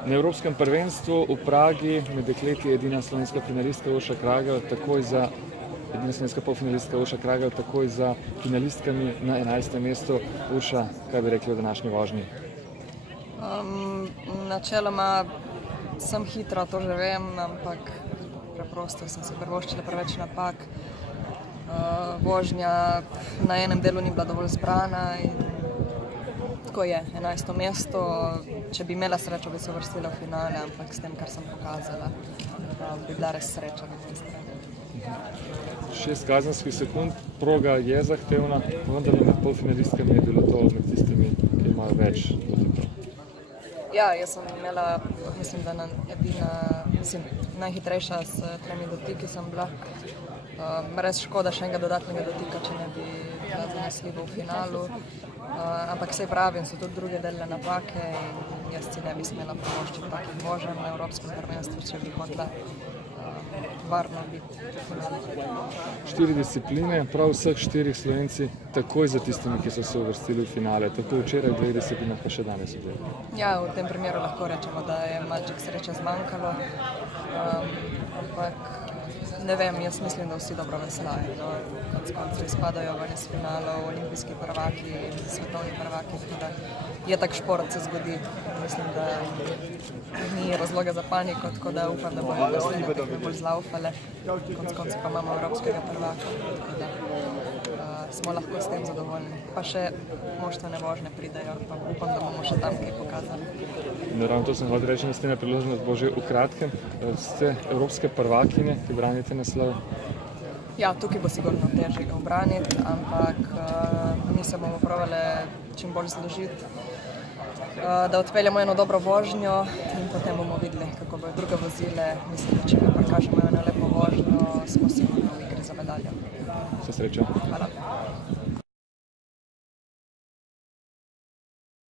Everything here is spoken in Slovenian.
Na Evropskem prvenstvu v Pragi med dekleti je edina slovenska finalistka Urša Kragelj, edina slovenska polfinalistka Urša Kragelj, takoj za finalistkami na 11. mestu. Urša, kaj bi rekli o današnji vožnji? Načeloma sem hitra, to že vem, ampak preprosto sem se privoščila preveč napak. Vožnja na enem delu ni bila dovolj zbrana in tako je, 11. mesto. Če bi imela srečo, bi se uvrstila v finale, ampak s tem, kar sem pokazala, bi bila res sreča na tej strani. 6 kazenskih sekund, proga je zahtevna, vendar med polfinalistkami je bilo to med tistimi, ki imajo več. Ja, jaz sem imela, mislim, da najhitrejša s 3 dotiki sem bila. Res škoda še enega dodatnega dotika, če ne bi bila zanesljiva v finalu. Ampak saj pravim, so tudi druge delne napake in jaz si ne bi smela privoščiti takih voženj na Evropskem prvenstvu, če bi hotela varno biti v finalu. 4 discipline, prav vseh 4 Slovenci takoj za tistimi, ki so se uvrstili v finale. Tako včeraj v 2 disciplinah, pa še danes v 2. Ja, v tem primeru lahko rečemo, da je malček sreče zmanjkalo. Ampak ne vem, jaz mislim, da vsi dobro veslajo. Konec koncev izpadajo ven iz finalov, olimpijski prvaki, svetovni prvaki. Je tak šport, se zgodi. Mislim, da ni razloga za paniko, tako da upam, da bodo naslednje tekme bolj zlaufale. Konec koncev pa imamo evropskega prvaka, tako da smo lahko s tem zadovoljni. Pa še moštvene vožnje pridejo, pa upam, da bomo še tam kaj pokazali. Ravno to sem hotel reči, naslednja priložnost bo že v kratkem. Ste evropske prvakine, ki branite naslov? Ja, tukaj bo sigurno težje ga obraniti, ampak mi se bomo probali čim bolj zložiti, da odpeljemo eno dobro vožnjo in potem bomo videli, kako bojo druge vozile. Mislim, da če mi prikažemo eno lepo vožnjo, smo sigurno v igri za medaljo. Vse sreče. Hvala.